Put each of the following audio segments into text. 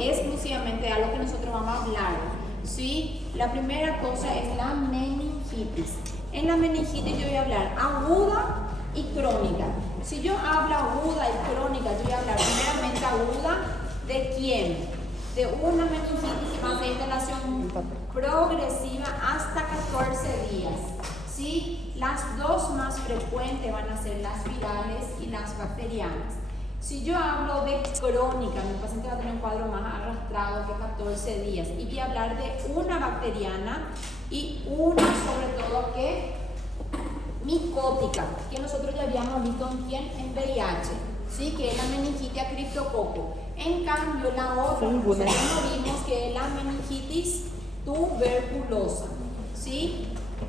exclusivamente de algo que nosotros vamos a hablar, ¿sí? La primera cosa es la meningitis. En la meningitis yo voy a hablar aguda y crónica. Si yo hablo aguda y crónica, yo voy a hablar primeramente aguda de quién, de una meningitis que va a ser instalación progresiva hasta 14 días. ¿Sí? Las dos más frecuentes van a ser las virales y las bacterianas. Si yo hablo de crónica, mi paciente va a tener un cuadro más arrastrado que 14 días y voy a hablar de una bacteriana y una sobre todo que micótica, que nosotros ya habíamos visto en quién, en VIH, ¿sí? Que es la meningitis a criptococo. En cambio, la otra, nosotros vimos que es la meningitis tuberculosa, ¿sí?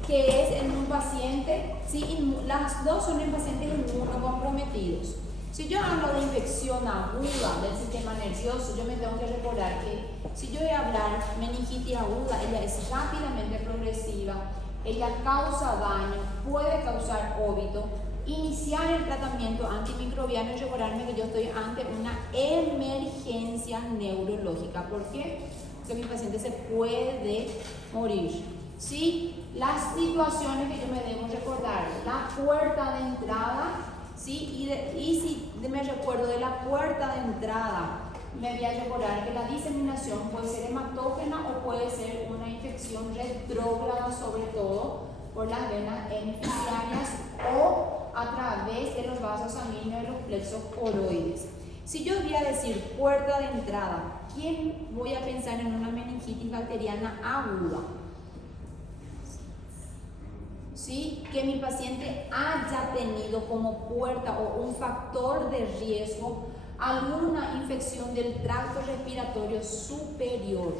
Que es en un paciente, ¿sí? Las dos son en pacientes inmunocomprometidos. Si yo hablo de infección aguda del sistema nervioso, yo me tengo que recordar que si yo voy a hablar meningitis aguda, ella es rápidamente progresiva, ella causa daño, puede causar óbito. Iniciar el tratamiento antimicrobiano y recordarme que yo estoy ante una emergencia neurológica. ¿Por qué? Porque mi paciente se puede morir. ¿Sí? Las situaciones que yo me debo recordar, la puerta de entrada, ¿sí? Y si me recuerdo de la puerta de entrada, me voy a recordar que la diseminación puede ser hematógena o puede ser una infección retrógrada, sobre todo por las venas beneficiarias o a través de los vasos sanguíneos de los plexos coroides. Si yo voy a decir puerta de entrada, ¿quién voy a pensar en una meningitis bacteriana aguda? ¿Sí? Que mi paciente haya tenido como puerta o un factor de riesgo alguna infección del tracto respiratorio superior.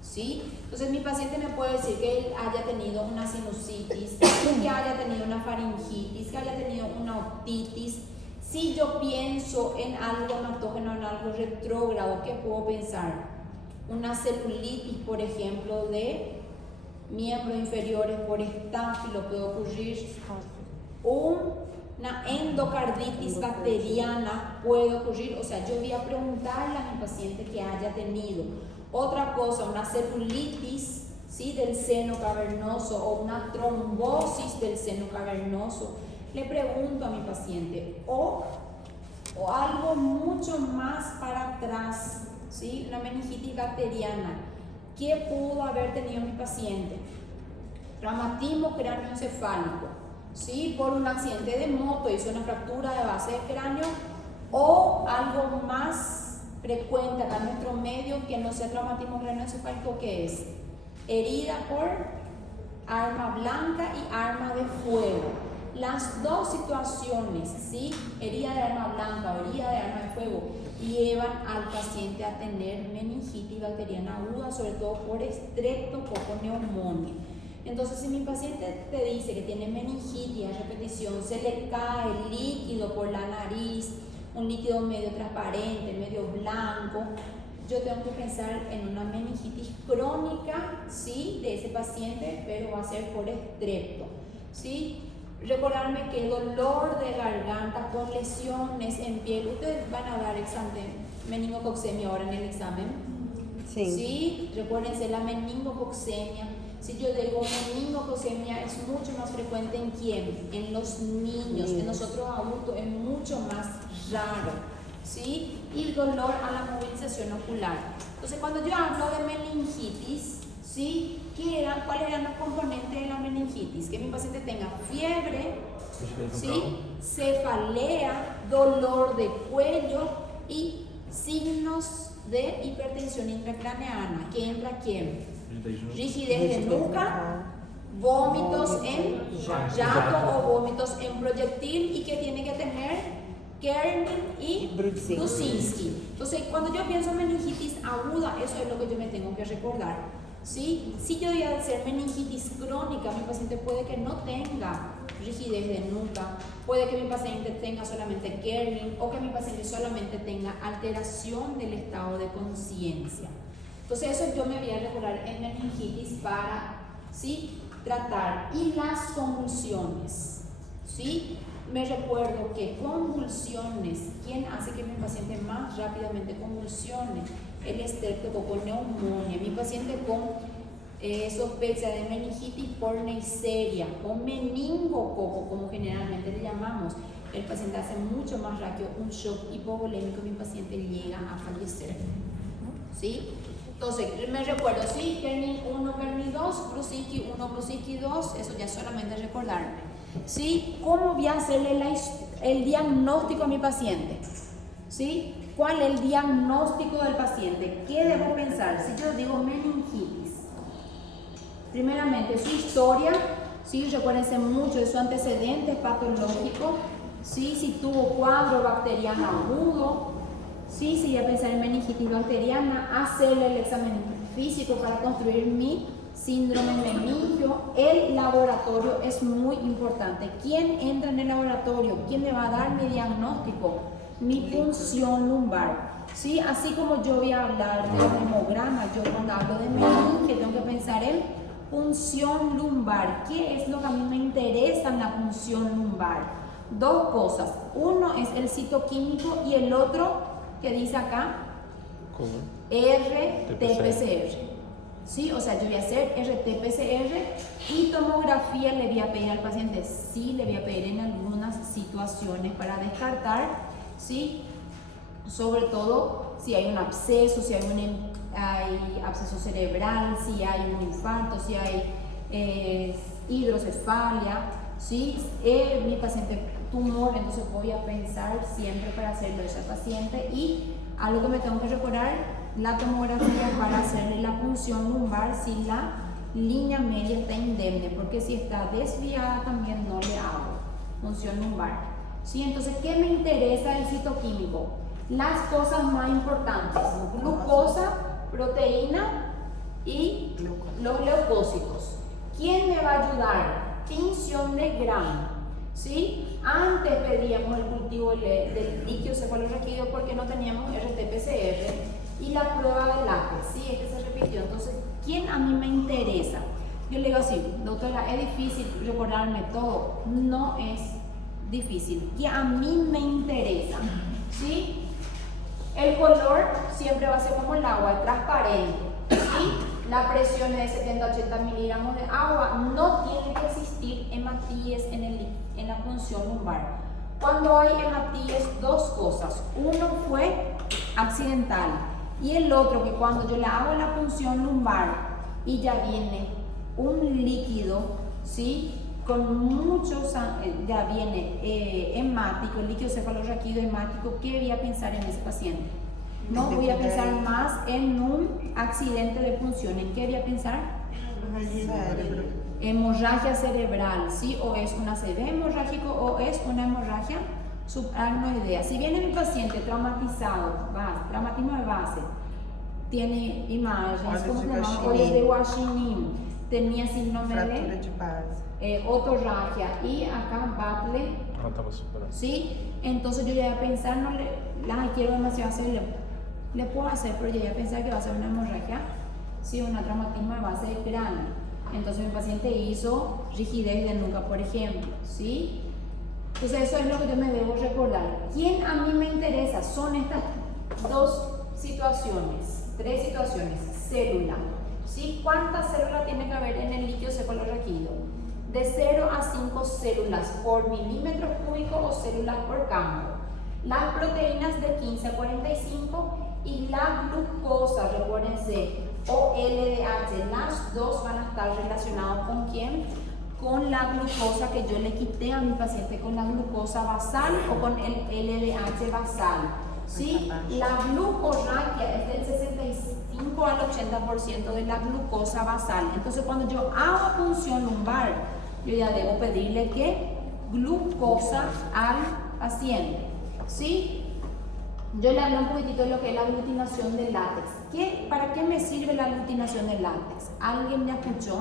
¿Sí? Entonces mi paciente me puede decir que él haya tenido una sinusitis, que haya tenido una faringitis, que haya tenido una otitis. Si yo pienso en algo hematógeno, en algo retrógrado, ¿qué puedo pensar? Una celulitis, por ejemplo, de miembros inferiores por estáfilo puede ocurrir. Una endocarditis bacteriana puede ocurrir. O sea, yo voy a preguntarle a mi paciente que haya tenido. Otra cosa, una celulitis, ¿sí? Del seno cavernoso o una trombosis del seno cavernoso. Le pregunto a mi paciente, o algo mucho más para atrás, ¿sí? Una meningitis bacteriana. ¿Qué pudo haber tenido mi paciente? Traumatismo cráneoencefálico, ¿sí? Por un accidente de moto, hizo una fractura de base de cráneo, o algo más frecuente acá en nuestro medio que no sea traumatismo cráneoencefálico, que es herida por arma blanca y arma de fuego. Las dos situaciones, ¿sí? Herida de arma blanca o herida de arma de fuego, llevan al paciente a tener meningitis bacteriana aguda, sobre todo por streptococoneumonía. Entonces, si mi paciente te dice que tiene meningitis a repetición, se le cae líquido por la nariz, un líquido medio transparente, medio blanco, yo tengo que pensar en una meningitis crónica, ¿sí? De ese paciente, pero va a ser por estrepto, ¿sí? Recordarme que el dolor de garganta con lesiones en piel, ustedes van a dar examen de meningococcemia ahora en el examen. Sí. ¿Sí? Recuérdense la meningococcemia. Si yo digo meningococcemia es mucho más frecuente en quién, en los niños, en nosotros adultos es mucho más raro, ¿sí? Y el dolor a la movilización ocular. Entonces, cuando yo hablo de meningitis, ¿sí? ¿Cuáles eran los componentes de la meningitis? Que mi paciente tenga fiebre, ¿sí? Cefalea, dolor de cuello y signos de hipertensión intracraneana. ¿Qué entra quién? Rigidez de nuca, vómitos en jato o vómitos en proyectil, y que tiene que tener Kernin y Brusinski. Entonces, cuando yo pienso en meningitis aguda, eso es lo que yo me tengo que recordar, ¿sí? Si yo voy a hacer meningitis crónica, mi paciente puede que no tenga rigidez de nuca, puede que mi paciente tenga solamente Kernin o que mi paciente solamente tenga alteración del estado de conciencia. Entonces, eso yo me voy a recordar en meningitis para, ¿sí? Tratar. Y las convulsiones, ¿sí? Me recuerdo que convulsiones, ¿quién hace que mi paciente más rápidamente convulsione? el estreptococo neumonía. Mi paciente con sospecha de meningitis por Neisseria o meningococo, como generalmente le llamamos. El paciente hace mucho más rápido un shock hipovolémico y mi paciente llega a fallecer. ¿Sí? Entonces, me recuerdo, ¿sí? Kernel 1, Kernel 2, Brusicki 1, Brusicki 2, eso ya solamente recordarme. ¿Sí? ¿Cómo voy a hacerle el diagnóstico a mi paciente? ¿Sí? ¿Cuál es el diagnóstico del paciente? ¿Qué debo pensar? Si yo digo meningitis, primeramente su historia, ¿sí? Recuérdense mucho de su antecedente patológico, ¿sí? Si tuvo cuadro bacteriano agudo, ¿sí? Si voy a pensar en meningitis bacteriana, hacerle el examen físico para construir mi síndrome meningio. El laboratorio es muy importante. ¿Quién entra en el laboratorio? ¿Quién me va a dar mi diagnóstico? Mi punción lumbar. ¿Sí? Así como yo voy a hablar de un hemograma, yo cuando hablo de meningio tengo que pensar en punción lumbar. ¿Qué es lo que a mí me interesa en la punción lumbar? Dos cosas. Uno es el citoquímico y el otro que dice acá RT-PCR. ¿Sí? O sea, yo voy a hacer RT-PCR y tomografía le voy a pedir al paciente. Sí, le voy a pedir en algunas situaciones para descartar, ¿sí? Sobre todo si hay un absceso, si hay absceso cerebral, si hay un infarto, si hay hidrocefalia, ¿sí? Mi paciente tumor, entonces voy a pensar siempre para hacerlo a ese paciente. Y algo que me tengo que recordar, la tomografía para hacerle la punción lumbar si la línea media está indemne, porque si está desviada también no le hago punción lumbar. ¿Sí? Entonces, ¿qué me interesa del citoquímico? Las cosas más importantes: glucosa, proteína y los leucócitos. ¿Quién me va a ayudar? Tinción de Gram. ¿Sí? Antes pedíamos el cultivo del líquido cefalorraquídeo porque no teníamos RT-PCR y la prueba de látex, ¿sí? Este se repitió. Entonces, ¿quién a mí me interesa? Yo le digo así, doctora, es difícil recordarme todo. No es difícil. ¿Qué a mí me interesa? ¿Sí? El color siempre va a ser como el agua, es transparente. ¿Sí? La presión es de 70-80 miligramos de agua. No tiene que existir hematíes en la punción lumbar. Cuando hay hematíes, dos cosas. Uno fue accidental y el otro que cuando yo le hago la punción lumbar y ya viene un líquido, ¿sí? Con muchos, ya viene hemático, el líquido cefalorraquídeo hemático, ¿qué voy a pensar en ese paciente? No voy a pensar más en un accidente de punción. ¿En qué voy a pensar? Hemorragia cerebral, ¿sí? O es un ACV hemorrágico o es una hemorragia subaracnoidea. Si viene mi paciente traumatizado, traumatismo de base, tiene imágenes, ¿cómo se llama? Olhos de Washington, tenía síndrome de otorragia y acá Batle, ¿sí? Entonces yo ya voy a pensar, no la quiero demasiado hacerle. Le puedo hacer, pero yo ya pensar que va a ser una hemorragia, sí, un traumatismo de base de cráneo. Entonces mi paciente hizo rigidez de nuca, por ejemplo, ¿sí? Entonces eso es lo que yo me debo recordar. ¿Quién a mí me interesa? Son estas dos situaciones, tres situaciones. Célula, ¿sí? ¿Cuántas células tiene que haber en el líquido cefalorraquídeo? De 0 a 5 células por milímetro cúbico o células por campo. Las proteínas de 15 a 45 y la glucosa, recuérdense, o LDH, las dos van a estar relacionadas ¿con quién? Con la glucosa que yo le quité a mi paciente, con la glucosa basal o con el LDH basal, ¿sí? La glucorraquia es del 65 al 80% de la glucosa basal. Entonces cuando yo hago punción lumbar, yo ya debo pedirle que glucosa al paciente, ¿sí? Yo le hablo un poquitito de lo que es la aglutinación de látex. ¿Para qué me sirve la aglutinación de látex? ¿Alguien me escuchó?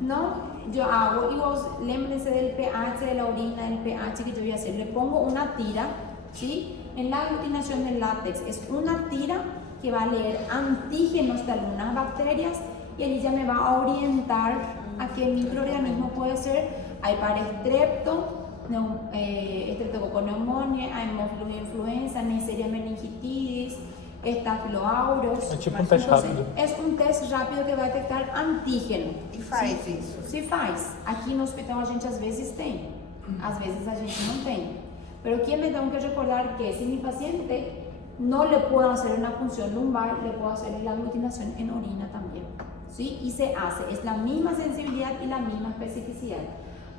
No, yo hago, y vos lémbrense del pH de la orina, del pH que yo voy a hacer. Le pongo una tira, ¿sí? En la aglutinación de látex es una tira que va a leer antígenos de algunas bacterias y ahí ya me va a orientar a qué microorganismo puede ser. Hay para estrepto, Streptococcus pneumoniae, Haemophilus influenza, Neisseria meningitidis, Staphylo aureus. É tipo um teste rápido. É um teste rápido que vai detectar antígeno. E faz isso? Se faz. Aqui no hospital a gente às vezes tem, às vezes a gente não tem. Pero aquí me tengo que recordar que si mi paciente no le puedo hacer una punción lumbar, le puedo hacer la aglutinación en orina también. ¿Sí? Y se hace. Es la misma sensibilidad y la misma especificidad.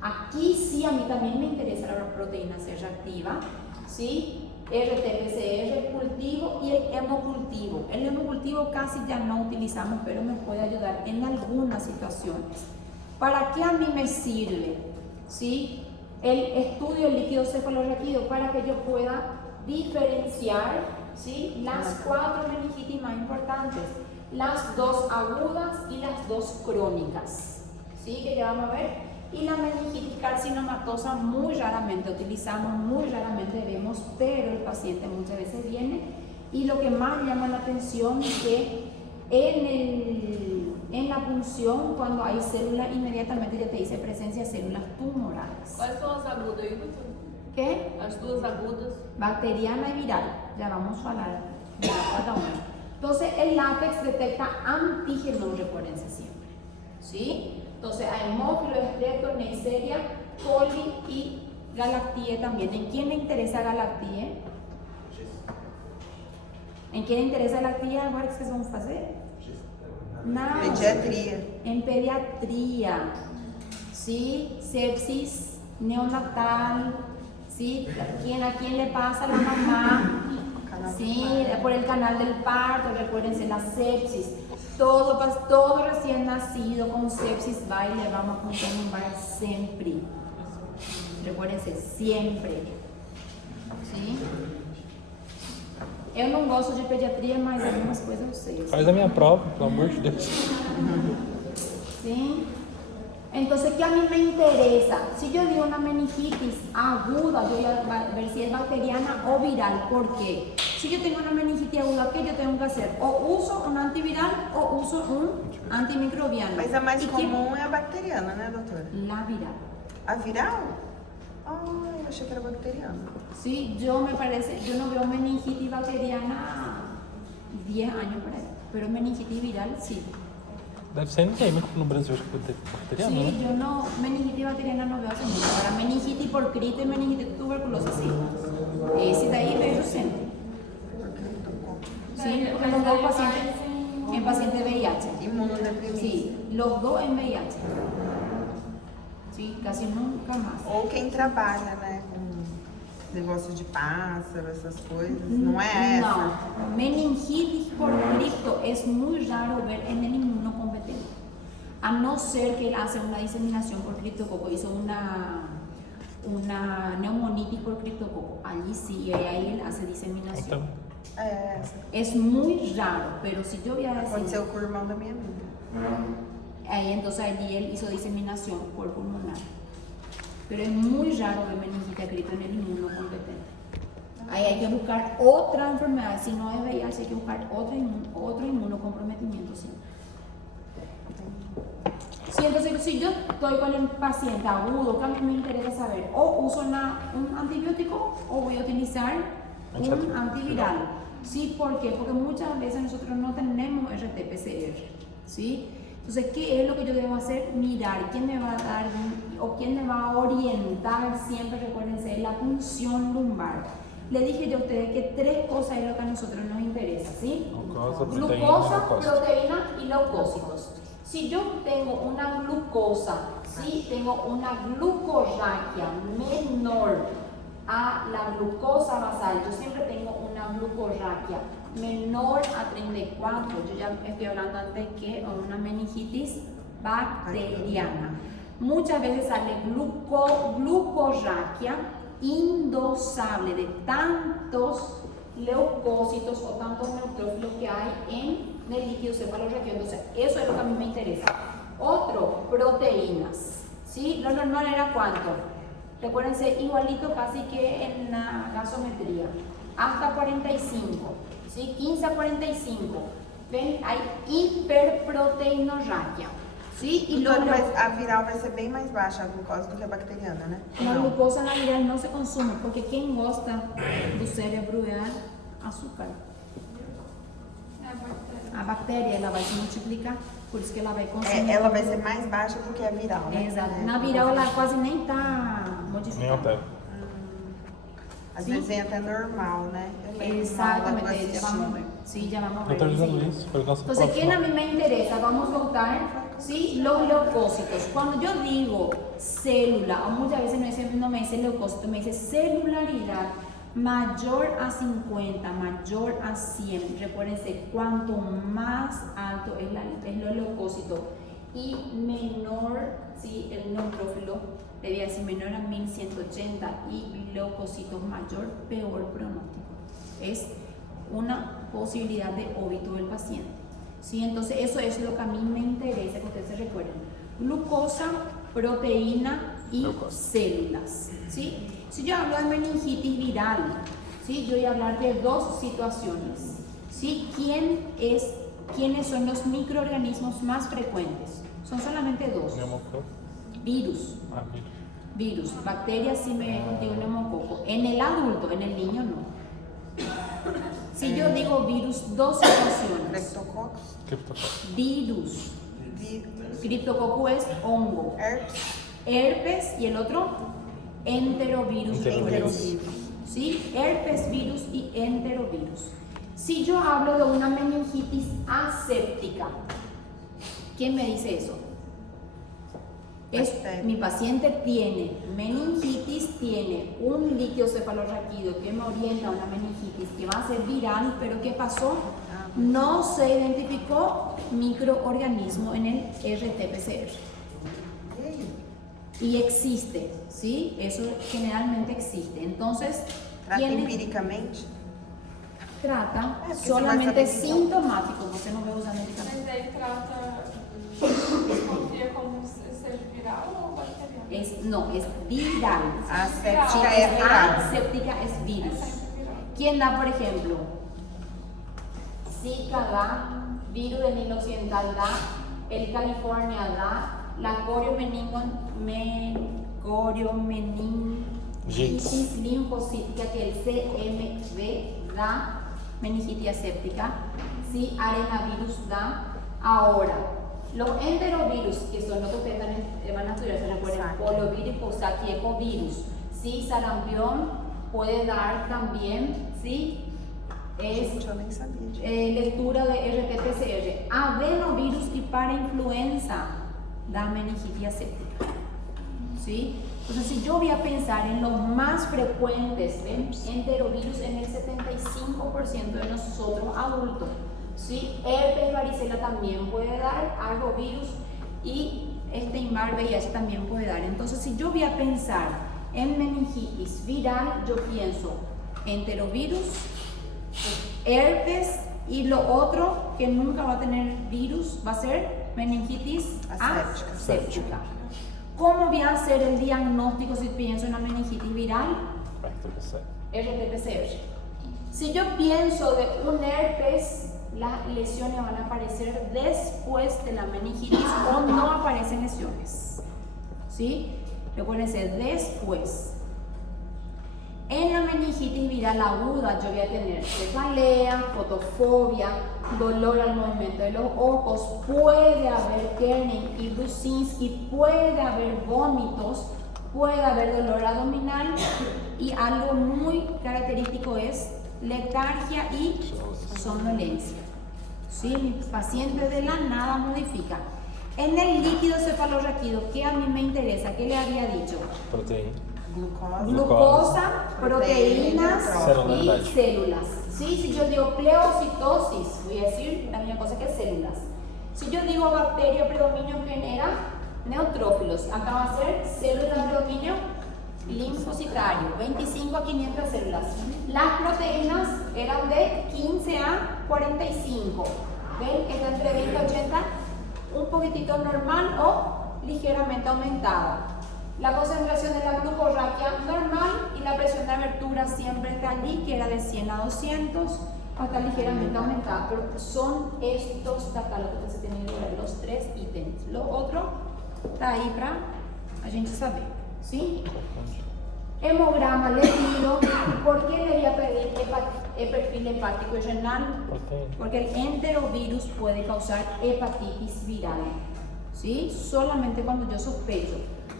Aquí sí a mí también me interesa la proteína C reactiva. ¿Sí? RT-PCR, cultivo y el hemocultivo. El hemocultivo casi ya no utilizamos, pero me puede ayudar en algunas situaciones. ¿Para qué a mí me sirve? ¿Sí? El estudio del líquido cefalorraquídeo para que yo pueda diferenciar, ¿sí?, las 4 meningitis más importantes, las 2 agudas y las 2 crónicas, ¿sí?, que ya vamos a ver. Y la meningitis carcinomatosa muy raramente utilizamos, muy raramente vemos, pero el paciente muchas veces viene y lo que más llama la atención es que en la punción, cuando hay células, inmediatamente ya te dice presencia de células tumorales. Quais são as agudas aí, doutor? ¿Qué? As duas agudas. Bacteriana y viral, ya vamos a hablar de cada una. Entonces el látex detecta antígenos, recuérdense siempre, ¿sí? Entonces hay Haemophilus, Streptococcus, Neisseria, coli y Galactiae también. ¿En quién le interesa Galactiae? ¿En quién le interesa Galactiae? Agora que vocês vão fazer? Não. Pediatria. En pediatría, ¿sí? Sepsis neonatal, ¿sí? ¿A quién le pasa la mamá? Sí, por el canal del parto, recuérdense la sepsis. Todo recién nacido con sepsis va y le vamos a punção lumbar siempre. Recuérdense, siempre. ¿Sí? Eu não gosto de pediatria, mas algumas coisas eu sei. Faz a minha prova, pelo amor de Deus. ¿Sí? Entonces, ¿qué a mí me interesa? Si yo digo una meningitis aguda, yo voy a ver si es bacteriana o viral. ¿Por qué? Si yo tengo una meningitis aguda, ¿qué yo tengo que hacer? O uso un antiviral o uso un antimicrobiano. Mas a mais ¿Y comum é a bacteriana, né, doutora? La viral. A viral? Ah, eu achei que era bacteriana. Sí, yo no veo meningitis bacteriana 10 años por ahí, pero meningitis viral sí. Deve ser endêmico no Brasil, acho que bacteriano, Sí, né? yo no, meningitis bacteriana no veo hace mucho. Ahora, meningitis por crito y meningitis tuberculosis sí. Ese de ahí veo siempre. Sí, porque los dos pacientes en paciente VIH. Imunodeprimido. Sí, los dos en VIH. Sí, casi nunca más. Ou quem trabalha, né, com negócio de pássaro, essas coisas. Não é essa? No, meningitis por cripto es muy raro ver en el inmunocompetente. A no ser que él hace una diseminación por criptococo, hizo una neumonitis por criptococo. Allí sí, y ahí él hace diseminación. Então, É essa. Es muy raro, pero si yo voy a decir... Aconteceu com o irmão da minha amiga. Ahí entonces allí él hizo diseminación por pulmonar. Pero es muy raro ver meningitis cripto en el inmunocompetente. Ahí hay que buscar otra enfermedad. Si no es VIH, hay que buscar otro inmunocomprometimiento siempre. Sí, entonces si yo estoy con el paciente agudo, que a mí me interesa saber, o uso un antibiótico o voy a utilizar un antiviral. ¿Sí? ¿Por qué? Porque muchas veces nosotros no tenemos RT-PCR. ¿Sí? Entonces, ¿qué es lo que yo debo hacer? Mirar quién me va a dar o quién me va a orientar siempre, recuérdense, la punción lumbar. Le dije yo a ustedes que 3 cosas es lo que a nosotros nos interesa, ¿sí? Glucosa, proteína y leucócitos. Si yo tengo una glucosa, ¿sí? Tengo una glucorraquia menor a la glucosa basal, yo siempre tengo una glucorraquia menor a 34, yo ya estoy hablando antes que una meningitis bacteriana. Muchas veces sale glucorraquia indosable de tantos leucócitos o tantos neutrófilos que hay en el líquido cefalorraquídeo. Entonces, eso es lo que a mí me interesa. Otro, proteínas. ¿Sí? Lo normal era ¿cuánto? Recuérdense, igualito casi que en la gasometría. Hasta 45. ¿Sí? 15 a 45. ¿Ven? Hay hiperproteinorraquia. ¿Sí? Y Doutor, mas a viral vai ser bem mais baixa a glucose do que a bacteriana, né? la glucosa na viral no se consume porque quien gosta do cérebro é azúcar. a bactéria ela vai se multiplicar, por isso que ela vai consumir. Ela vai ser mais baixa do que a viral, né? Exato. Na viral ela quase nem tá modificada. Nem altera. Às Sim. vezes vem até normal, né? Eu lembro uma aula que eu Exactamente, ya assisti. vamos a ver. Sí, ya vamos a Eu ver. estou usando enseguida. isso, foi o nosso Entonces, ¿quién a próximo. mí me interesa? Vamos a voltar, ¿sí? Los leucocitos. Cuando yo digo célula, o muchas veces no me dice leucocito, me dice celularidad mayor a 50, mayor a 100. Recuérdense, cuanto más alto es los leucocitos y menor, ¿sí? El neutrófilo, debía decir menor a 1180 y leucocitos mayor, peor pronóstico. Es una posibilidad de óbito del paciente. ¿Sí? Entonces eso es lo que a mí me interesa que ustedes se recuerden. Glucosa, proteína y células. ¿Sí? Si yo hablo de meningitis viral, ¿sí? Yo voy a hablar de dos situaciones. ¿Sí? ¿Quiénes son los microorganismos más frecuentes? Son solamente dos. Neumococo. Virus. Ah, mira. Virus, bacterias sí me ven contigo neumococo. En el adulto, en el niño no. Si yo digo virus, dos situaciones. Streptococcus, Criptococo. Virus. vi- Criptococo es hongo. herpes, Herpes y el otro enterovirus. Enterovirus. ¿Sí? Herpes virus y enterovirus. Si yo hablo de una meningitis aséptica, ¿quién me dice eso? Mi paciente tiene meningitis, tiene un líquido cefalorraquídeo que me orienta a una meningitis que va a ser viral, pero ¿qué pasó? No se identificó microorganismo en el RT-PCR. Y existe, ¿sí? Eso generalmente existe. Entonces, trata ¿quién empiricamente. trata? porque você Solamente vai saber sintomático, você não vai usar medicamento. Mas aí trata, desconfia como se seja viral ou bacteriano? No, es viral. Aséptica É é viral. Aséptica es É virus. sempre viral. ¿Quién da, por ejemplo? Zika da, virus del Nilo Occidental da, el California da, la coriomeningitis linfocítica, que el CMV da, meningitis aséptica, ¿sí? Arenavirus da. Ahora, los enterovirus, que son los que ustedes van a estudiar, se recuerdan, poliovirus, Coxsackie, ecovirus, ¿sí? Sarampión puede dar también, ¿sí? Es Gente, eu nem sabia disso. lectura de RT-PCR, adenovirus y para influenza da meningitis aséptica. ¿Sí? Entonces, si yo voy a pensar en los más frecuentes, ¿ven? Enterovirus en el 75% de nosotros adultos. ¿Sí? Herpes y varicela también puede dar, arbovirus y Epstein-Barr VIH también puede dar. Entonces, si yo voy a pensar en meningitis viral, yo pienso enterovirus, herpes y lo otro que nunca va a tener virus va a ser meningitis Aséptica. aséptica. ¿Cómo voy a hacer el diagnóstico si pienso en una meningitis viral? RT-PCR. Si yo pienso de un herpes, las lesiones van a aparecer después de la meningitis o no aparecen lesiones. ¿Sí? Recuérdense, después. En la meningitis viral aguda yo voy a tener cefalea, fotofobia, dolor al movimiento de los ojos, puede haber Kerning y Brusinski, puede haber vómitos, puede haber dolor abdominal y algo muy característico es letargia y somnolencia. ¿Sí? Mi paciente de la nada modifica. En el líquido cefalorraquídeo, ¿qué a mí me interesa? ¿Qué le había dicho? Proteína. Glucose. Glucosa, proteínas Célula. y células. ¿Sí? Si yo digo pleocitosis, voy a decir la misma cosa que células. Si yo digo bacteria, predominio genera neutrófilos. Acá va a ser célula, predominio linfocitario, 25 a 500 células. Las proteínas eran de 15 a 45. ¿Ven? Está entre 20 a 80, un poquitito normal o ligeramente aumentada. La concentración de la glucorraquia normal y la presión de abertura siempre está allí, que era de 100 a 200, hasta ligeramente aumentada. Pero son estos de acá lo que se tienen que ver, los tres ítems. Lo otro está ahí para a gente saber, ¿sí? Hemograma, le pido, ¿por qué le voy a pedir el perfil hepático y renal, porque el enterovirus puede causar hepatitis viral, ¿sí? Solamente cuando yo sospecho.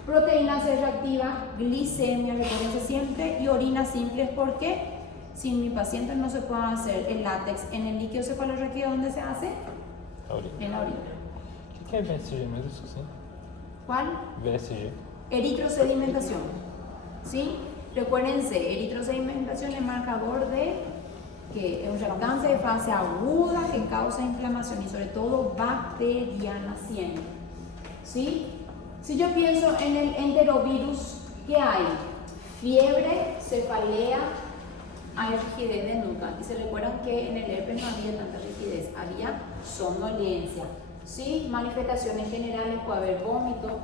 Proteína C reactiva, glicemia, recuérdense siempre, y orina simple, porque si mi paciente no se puede hacer el látex en el líquido cefalorraquídeo, ¿dónde se hace? En la orina. ¿Qué es VSG mesmo, isso sim? ¿Cuál? VSG. Eritrosedimentación, ¿sí? Recuérdense, eritrosedimentación es marcador de que es un reactante de fase aguda que causa inflamación y sobre todo bacteriana siempre, ¿sí? Si yo pienso en el enterovirus, ¿qué hay? Fiebre, cefalea, hay rigidez de nuca. Y se recuerdan que en el herpes no había tanta rigidez, había somnolencia, ¿sí? Manifestaciones generales, puede haber vómito,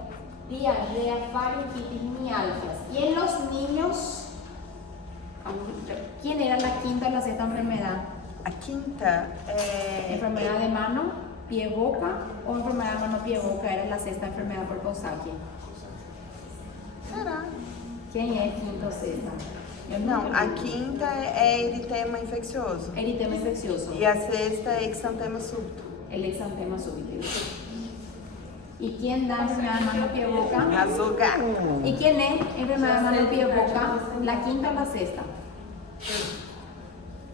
diarrea, faringitis, mialgias. Y en los niños, ¿quién era la quinta o la sexta enfermedad? A quinta é... Enfermedad de mano, pie, boca, o enfermedad de mano, pie, boca era la sexta enfermedad por Coxsackie. Será? ¿Quién es quinta o sexta? Eu Não, nunca a vi. quinta é eritema infeccioso. Eritema infeccioso. E a sexta é exantema súbito. El exantema súbito. ¿Y quién da enfermedad de mano, pie, boca? Azogar. ¿Y quién es enfermedad de mano, pie, boca? ¿La quinta o la sexta?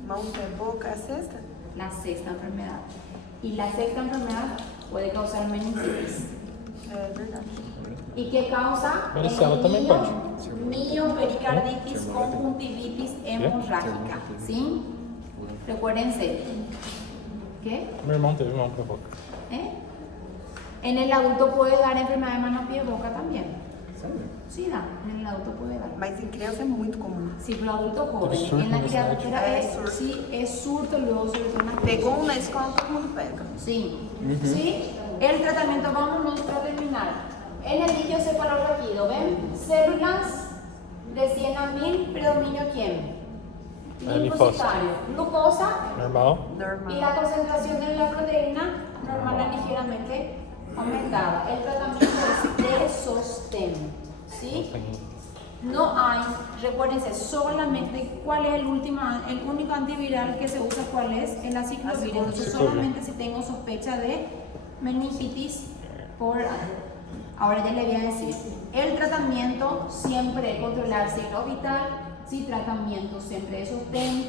Mão, pé, boca, a sexta? La sexta enfermedad. Y la sexta enfermedad puede causar meningitis. É verdade. ¿Y qué causa? Varicela también puede. Miopericarditis, conjuntivitis hemorrágica. ¿Sí? Recuérdense. ¿Qué? Meu irmão teve mão pra boca. ¿Eh? En el adulto puede dar enfermedad de mano, pie, boca también. Sí, da. En el adulto puede dar. Mas em criança é muito comum. Sí, pero adulto joven. Surto En la en esa criatura edad. es, sí, es surto luego, sobre todo en la Pegou um na escola, todo mundo pega. Sí. ¿Sí? El tratamiento, vámonos para terminar. En el líquido cefalorraquídeo, ¿ven? Células de 100 a 1000, predominio quién? Linfocitario. Glucosa Normal. y Normal. la concentración de la proteína normal a ligeramente aumentada. El tratamiento es de sostén. ¿Sí? No hay, recuérdense, solamente cuál es el único antiviral que se usa, cuál es el aciclovir. Entonces solamente si tengo sospecha de meningitis por... Ahora ya le voy a decir, el tratamiento siempre controlar signo vital, sí, tratamiento siempre de sostén,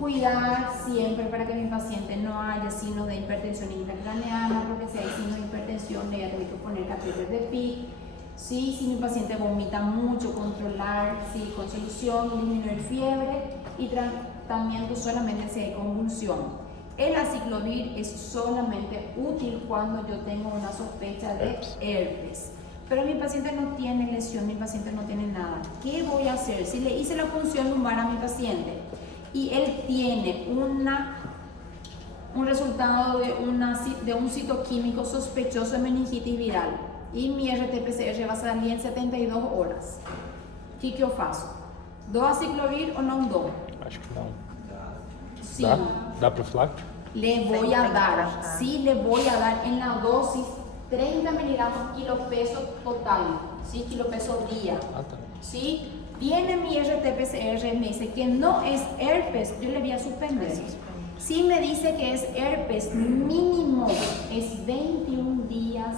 cuidar siempre para que mi paciente no haya signos de hipertensión intracraneana, porque si hay signos de hipertensión le voy a tener que poner catéter de PIC. Sí, si mi paciente vomita mucho, controlar, sí, con solución, disminuir fiebre y tratamiento solamente si hay convulsión. El aciclovir es solamente útil cuando yo tengo una sospecha de herpes. Pero mi paciente no tiene lesión, mi paciente no tiene nada. ¿Qué voy a hacer? Si le hice la punción lumbar a mi paciente y él tiene un resultado de un citoquímico sospechoso de meningitis viral y mi RT-PCR va a salir en 72 horas, ¿qué yo faço? ¿Do aciclovir o no do? Acho que não. Sí. Dá profiláctico? Le voy a dar, sí, le voy a dar en la dosis 30 miligramos kilopeso total, sí, kilopeso día, Ah, tá. sí. Viene mi RT-PCR, me dice que no es herpes, yo le voy a suspender. Si me dice que es herpes, mínimo es 21 días,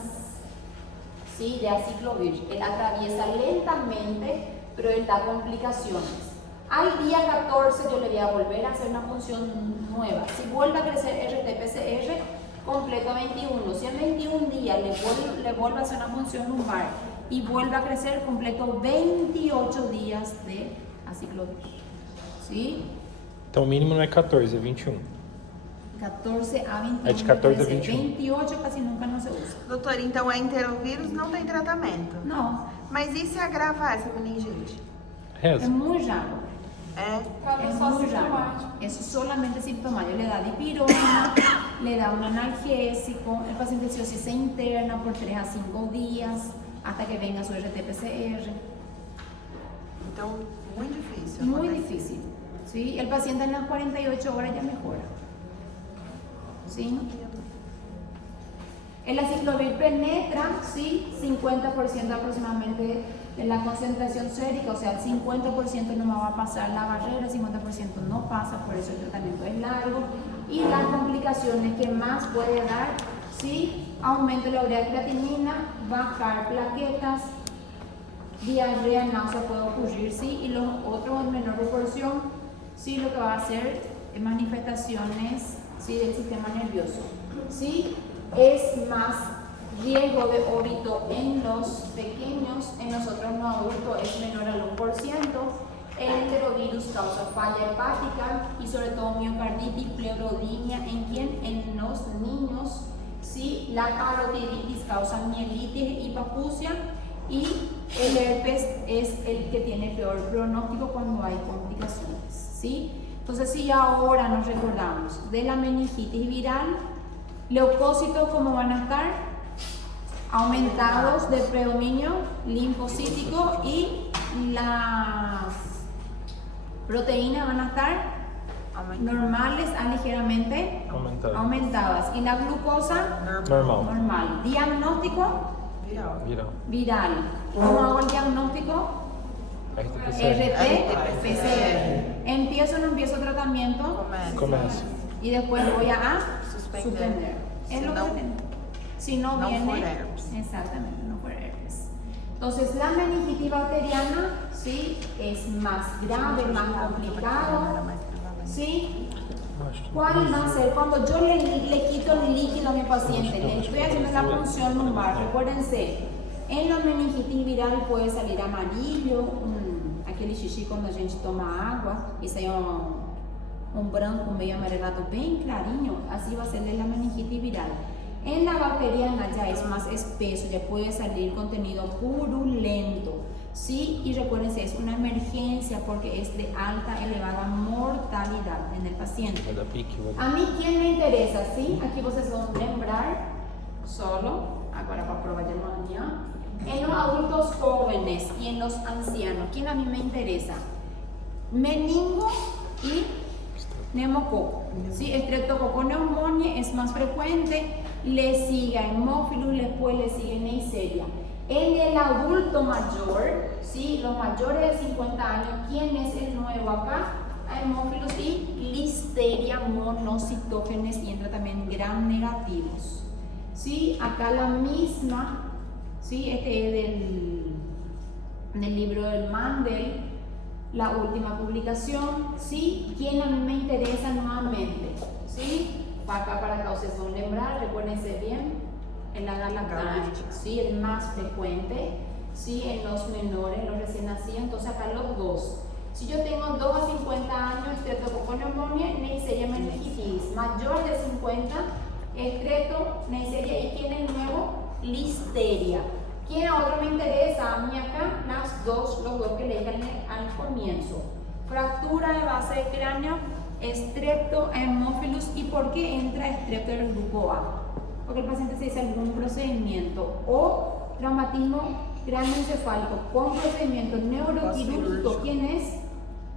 sí, de aciclovir. Él atraviesa lentamente, pero él da complicaciones. Al día 14 yo le voy a volver a hacer una función nueva. Si vuelve a crecer RT-PCR, completo 21. Si en 21 días le vuelve a hacer una función lumbar y vuelve a crecer, completo 28 días de aciclovir. ¿Sí? Então o mínimo não é 14, é 21. 14 a 21. É de 14 a puede ser. 21. 28 casi nunca no se usa. Doutor, então a enterovírus não tem tratamento. No, Mas e se agravar essa meningite? es Reza. muy raro. É? Es Só muy raro. sintomático. Es solamente sintomático. Le da dipirona, le da un analgésico. El paciente sí o sí se interna por 3 a 5 días hasta que venga su RT-PCR. Então, muito difícil. Muy acontecer. difícil. ¿Sí? El paciente en las 48 horas ya mejora. ¿Sí? El aciclovir penetra, sí, 50% aproximadamente de la concentración sérica, o sea, el 50% no va a pasar la barrera, el 50% no pasa, por eso el tratamiento es largo. Y las complicaciones que más puede dar, ¿sí? Aumento de la urea de creatinina, bajar plaquetas, diarrea, náusea puede ocurrir, ¿sí? Y los otros en menor proporción, ¿sí? Lo que va a hacer es manifestaciones, ¿sí? Del sistema nervioso, ¿sí? Es más riesgo de óbito en los pequeños, en nosotros no adultos es menor al 1%. El enterovirus causa falla hepática y sobre todo miocarditis, pleurodimia, ¿en quién? En los niños, ¿sí? La parotiditis causa mielitis y hipacusia, y el herpes es el que tiene peor pronóstico cuando hay complicaciones, ¿sí? Entonces, si ahora nos recordamos de la meningitis viral, leucocitos, ¿cómo van a estar? Aumentados de predominio linfocítico, y las proteínas van a estar normales a ligeramente aumentadas. Y la glucosa normal. Diagnóstico viral. ¿Cómo hago el diagnóstico? RT-PCR. ¿Empiezo o no empiezo tratamiento? Comienza. Y después voy a suspender. Es lo que tenemos. Si no viene, exactamente, no por herpes. Entonces, la meningitis bacteriana, ¿sí? Es más grave, más complicado, ¿sí? ¿Cuál va a ser? Cuando yo le quito el líquido a mi paciente, le estoy haciendo la punción lumbar, recuérdense, en la meningitis viral puede salir amarillo, aquele xixi quando a gente toma água, isso aí é um branco meio amarelado bem clarinho, así va a ser de la meningitis viral. En la bacteriana ya es más espeso, ya puede salir contenido purulento, ¿sí? Y recuérdense, es una emergencia porque es de alta, elevada mortalidad en el paciente. A mí, ¿quién me interesa? ¿Sí? Aquí vocês vão lembrar, solo, agora para probar de manhã, en los adultos jóvenes y en los ancianos, ¿quién a mí me interesa? Meningo y neumococo, ¿sí? Streptococcus pneumoniae es más frecuente, le sigue a Haemophilus, después le sigue Neisseria. En el adulto mayor, ¿sí? Los mayores de 50 años, ¿quién es el nuevo acá? Haemophilus y Listeria monocitógenes, y entra también gram negativos, ¿sí? Acá la misma, ¿sí? Este es del libro del Mandel, la última publicación, ¿sí? ¿Quién a mí me interesa nuevamente? ¿Sí? Acá para ustedes van a lembrar, recuérdense bien, en la galactante, ¿sí? El más frecuente, ¿sí? En los menores, los recién nacidos, entonces acá los dos. Si yo tengo 2 a 50 años, Streptococcus pneumoniae, Neisseria meningitis, mayor de 50, Strepto, Neisseria, ¿y quién es nuevo? Listeria. ¿Quién otro me interesa? A mí acá, los dos que le dije al comienzo. Fractura de base de cráneo, Strepto, Haemophilus. ¿Y por qué entra Strepto en el grupo A? Porque el paciente se hizo algún procedimiento o traumatismo cráneoencefálico con procedimiento neuroquirúrgico. ¿Quién es?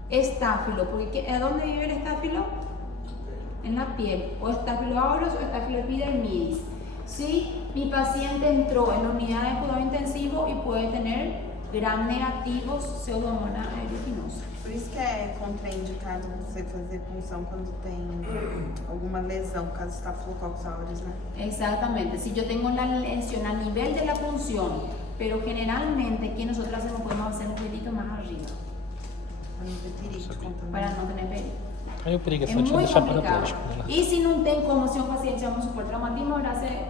Estáfilo. Porque ¿a dónde vive el estáfilo? En la piel. O estáfilo aureus o estáfilo epidermidis. Sí, mi paciente entró en la unidad de cuidado intensivo y puede tener gram negativos, pseudomonas aeruginosa. Por isso que é contraindicado você fazer punção quando tem alguma lesão, caso Staphylococcus aureus, né? Exactamente, si yo tengo la lesión a nivel de la punción, pero generalmente que nosotros hacemos, podemos hacer un pelito más arriba Para não ter perigo de contaminação. para no tener perigo. Aí o perigo é Es só te muy deixar complicado. paraplégico, né? Y si no tem como, si un paciente, vamos supor, traumatismo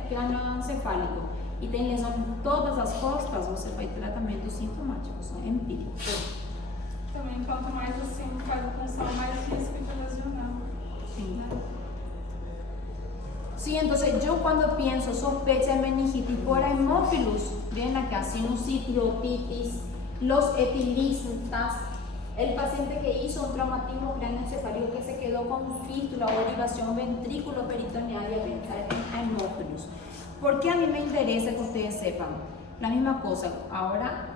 cráneoencefálico y tem lesão em todas as costas, você faz tratamento sintomático, são empíricos. Também, quanto mais assim faz a punção, mais risco de lesionar. Sí. Sí, entonces yo cuando pienso sospecha de meningitis por Haemophilus, ven acá, sinusitis, otitis, los etilistas, el paciente que hizo un traumatismo cráneoencefálico que se quedó con fístula o derivación ventrículo-peritoneal en Haemophilus. ¿Por qué a mí me interesa que ustedes sepan? La misma cosa, ahora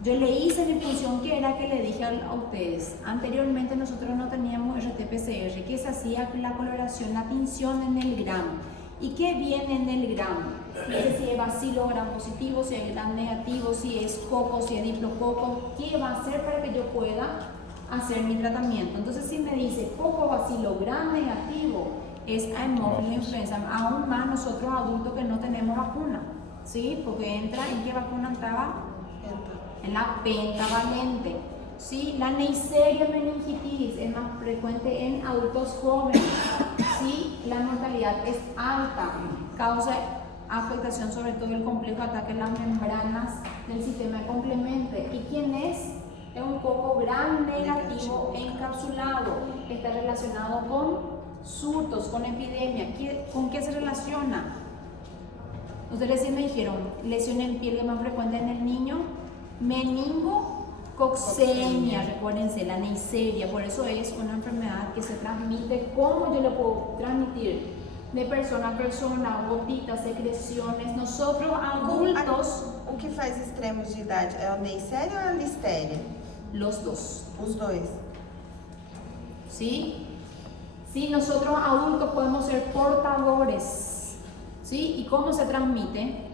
yo le hice mi función que era que le dije a ustedes. Anteriormente nosotros no teníamos RT-PCR, que se hacía la coloración, la tinción en el gramo. ¿Y qué viene en el gramo? Dice si es bacilo gram positivo, si es gram negativo, si es coco, si es diplococo, ¿qué va a hacer para que yo pueda hacer mi tratamiento? Entonces si me dice coco bacilo gram negativo, es Haemophilus influenza, aún más nosotros adultos que no tenemos vacuna, ¿sí? Porque entra en qué vacuna entraba, en la pentavalente. ¿Sí? La Neisseria meningitis es más frecuente en adultos jóvenes. ¿Sí? La mortalidad es alta, causa afectación sobre todo el complejo ataque en las membranas del sistema de complemento. ¿Y quién es? Es un coco gram negativo encapsulado. Está relacionado con surtos, con epidemia. ¿Con qué se relaciona? Ustedes recién me dijeron, lesión en piel que es más frecuente en el niño, meningococcemia, recuérdense, la Neisseria, por eso es una enfermedad que se transmite. ¿Cómo yo lo puedo transmitir? De persona a persona, gotitas, secreciones. Nosotros adultos... O que faz extremos de idade? É a Neisseria ou a Listeria? Los dos. Os dois. ¿Sí? Sí, nosotros adultos podemos ser portadores. ¿Sí? ¿Y cómo se transmite?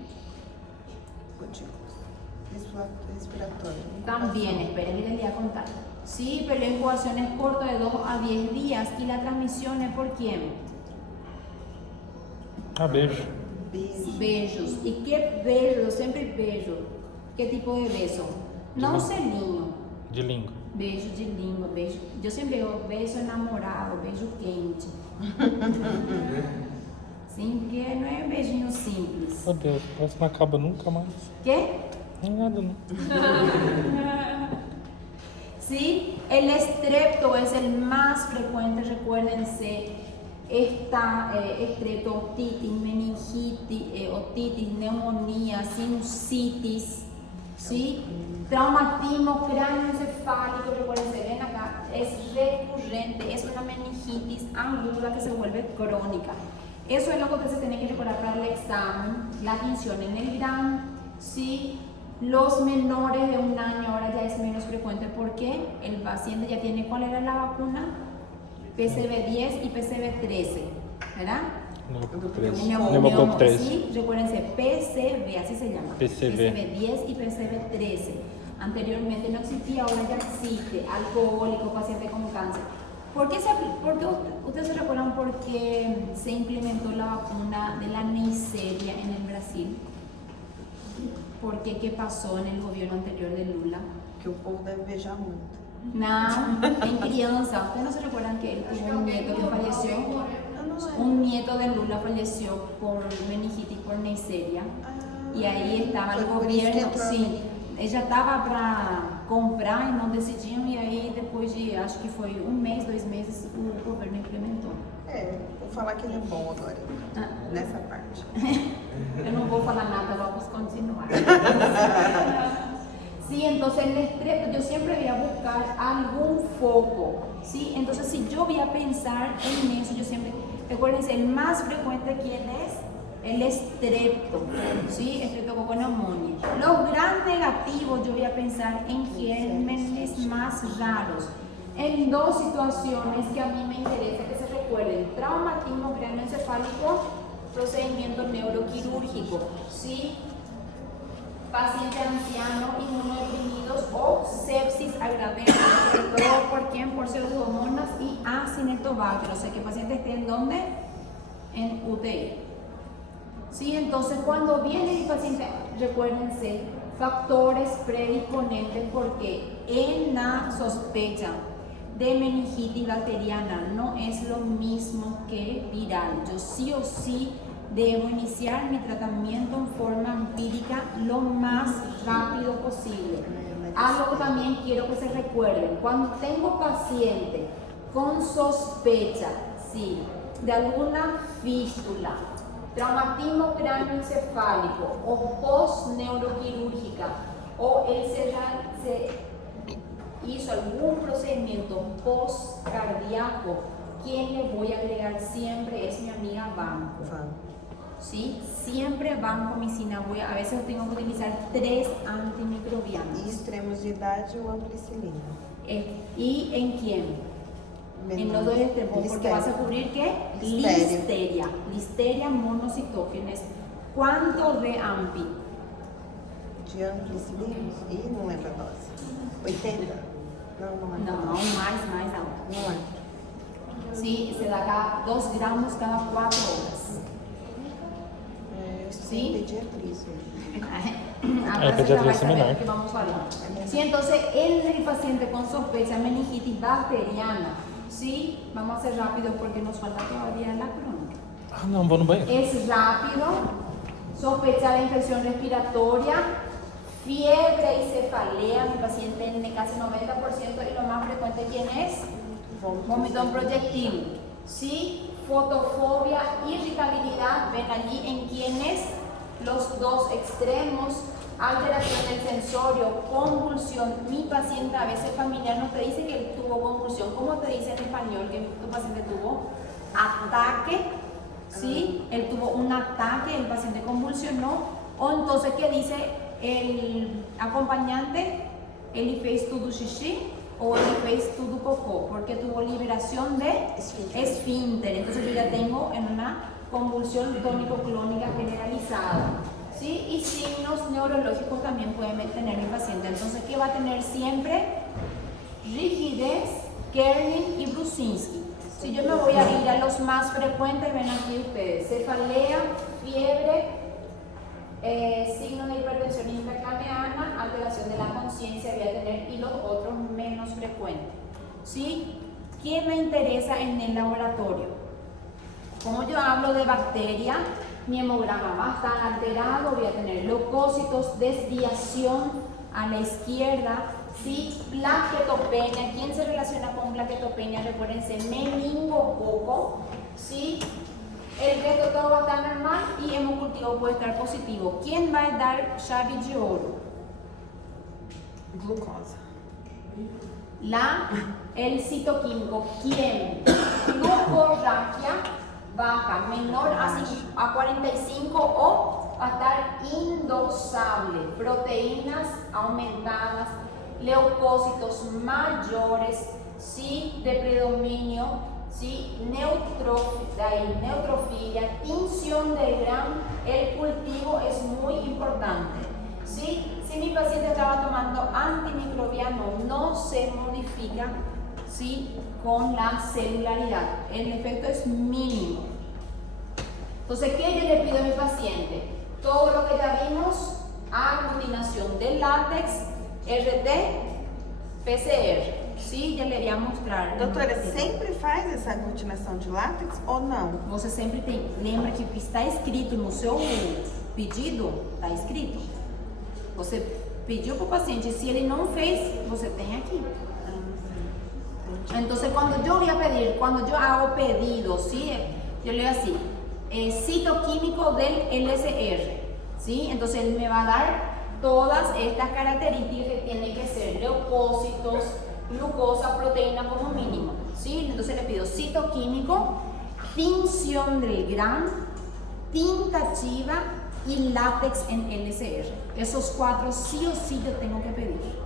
Respiratório. También, esperen, les voy a contar. Sí, pero la incubación es corta de 2 a 10 días. ¿Y la transmisión es por quién? Ah, beijo. Beijos. ¿Y qué beso? Siempre beso. ¿Qué tipo de beso? No selinho. De língua. Beijo de língua, beijo. Eu sempre digo beijo enamorado, beijo quente. Sim, porque não é um beijinho simples. Meu Deus, parece que não acaba nunca mais. ¿Qué? Nem nada, não. Sí, el estrepto es el más frecuente, recuérdense. Esta estreptotitis, meningitis, otitis, neumonía, sinusitis, ¿sí? Traumatismo cráneoencefálico, recuérdense, ven acá, es recurrente, es una meningitis aguda que se vuelve crónica. Eso es lo que se tiene que recordar para el examen, la tinción en el grano, ¿sí? Los menores de 1 año ahora ya es menos frecuente porque el paciente ya tiene, ¿cuál era la vacuna? PCV10 y PCV13, ¿verdad? Neumococo 13. Sí, recuérdense, PCV, así se llama. PCV10 y PCV13. Anteriormente no existía, ahora ya existe. Alcohólico, paciente con cáncer. ¿Por qué ustedes se recuerdan por qué se implementó la vacuna de la Neisseria en el Brasil? Porque ¿qué pasó en el gobierno anterior de Lula? Que o povo deve beijar muito. No, en crianza. ¿Ustedes no se recuerdan que él tuvo un nieto que falleció? Un nieto de Lula falleció por meningitis, por Neisseria. Y ahí estaba el gobierno. Sí, ella estaba para comprar y no decidían. Y ahí después de, acho que fue 1 mês, 2 meses, o governo implementou. Vou falar que ele é bom agora, nessa parte. Eu não vou falar nada, vamos continuar. Sí, entonces el estrés, yo siempre voy a buscar algún foco, ¿sí? Entonces si yo voy a pensar en eso, yo siempre, recuérdense, el más frecuente, ¿quién es? El estrepto, ¿sí? Estreptococcus pneumoniae. Los gram negativos, yo voy a pensar en gérmenes más raros. En 2 situaciones que a mí me interesa que se recuerden: traumatismo cráneoencefálico, procedimiento neuroquirúrgico, ¿sí? Pacientes ancianos, inmunodeprimidos o sepsis agravada, sobre todo por quién, por pseudomonas y acinetobacter. O sea, que el paciente esté en dónde, en UTI. Sí, entonces cuando viene el paciente, recuérdense, factores predisponentes, porque en la sospecha de meningitis bacteriana no es lo mismo que viral. Yo sí o sí debo iniciar mi tratamiento en forma empírica lo más rápido posible. Algo que también quiero que se recuerden: cuando tengo paciente con sospecha, sí, de alguna fístula, traumatismo cráneoencefálico o post-neuroquirúrgica, o él se hizo algún procedimiento post-cardíaco, quien le voy a agregar siempre es mi amiga banco. ¿Sí? Siempre vancomicina. A veces tengo que utilizar 3 antimicrobianos. E extremos de idade, o ampicilina. ¿Y en quién? en los dos extremos, porque vas a cubrir ¿qué? Listeria. Listeria monocitógenes. ¿Cuánto de AMPI? De amplicilíneos? Ih, não lembro a dose. 80? Não lembro. No, más alto. Não lembro. Sí, se da cada 2 gramos cada 4 horas. É, eu estudei Sim. pediatria isso aí. Ahora pediatría se va a seminar. saber que vamos a hablar. Sí, entonces el paciente con sospecha meningitis bacteriana, sí, vamos a hacer rápido porque nos falta todavía la crónica. Ah, não, vou no banheiro. Es rápido, sospecha de infección respiratoria, fiebre y cefalea, mi paciente en casi 90% y lo más frecuente, ¿quién es? Vomitón proyectil, ¿sí? Fotofobia, irritabilidad, ven allí en quienes los dos extremos, alteración del sensorio, convulsión. Mi paciente a veces familiar no te dice que él tuvo convulsión, ¿cómo te dice en español que tu paciente tuvo? Ataque, ¿sí? Él tuvo un ataque, el paciente convulsionó, o entonces ¿qué dice el acompañante? Ele fez tudo xixi o ele fez tudo cocô, porque tuvo liberación de esfínter. Entonces yo ya tengo en una convulsión tónico-clónica generalizada, ¿sí? Y signos neurológicos también pueden tener mi paciente. Entonces, ¿qué va a tener siempre? Rigidez, Kernin y Brusinski. Si yo me voy a ir a los más frecuentes, ven aquí ustedes, cefalea, fiebre, signo de hipertensión intracraneana, alteración de la conciencia voy a tener, y los otros menos frecuentes, ¿sí? ¿Qué me interesa en el laboratorio? Como yo hablo de bacteria, mi hemograma va a estar alterado, voy a tener leucócitos, desviación a la izquierda, ¿sí? Plaquetopenia. ¿Quién se relaciona con plaquetopenia? Recuérdense, meningococo, ¿sí? El resto todo va a estar normal y hemocultivo puede estar positivo. ¿Quién va a dar chave de oro? Glucosa. El citoquímico. ¿Quién? Glucorraquia baja, menor a 45 o va a estar indosable. Proteínas aumentadas, leucócitos mayores, ¿sí? De predominio, ¿sí? Neutrofilia, tinción de Gram. El cultivo es muy importante, ¿sí? Si mi paciente estaba tomando antimicrobiano, no se modifica, ¿sí? Con la celularidad. El efecto es mínimo. Entonces, ¿qué yo le pido a mi paciente? Todo lo que ya vimos, aglutinación de látex, RT, PCR. Sí, já le ia mostrar. Doutora, sempre faz essa aglutinação de látex ou não? Você sempre tem. Lembra que está escrito no seu pedido? Está escrito. Você pediu para o paciente, se ele não fez, você tem aqui. Entonces, cuando yo voy a pedir, cuando yo hago pedido, ¿sí? Yo leo así, citoquímico del LCR, ¿sí? Entonces, él me va a dar todas estas características que tienen que ser leucócitos, glucosa, proteína como mínimo, ¿sí? Entonces, le pido citoquímico, tinción del Gram, tinta chiva y látex en LCR. Esos 4 sí o sí yo tengo que pedir.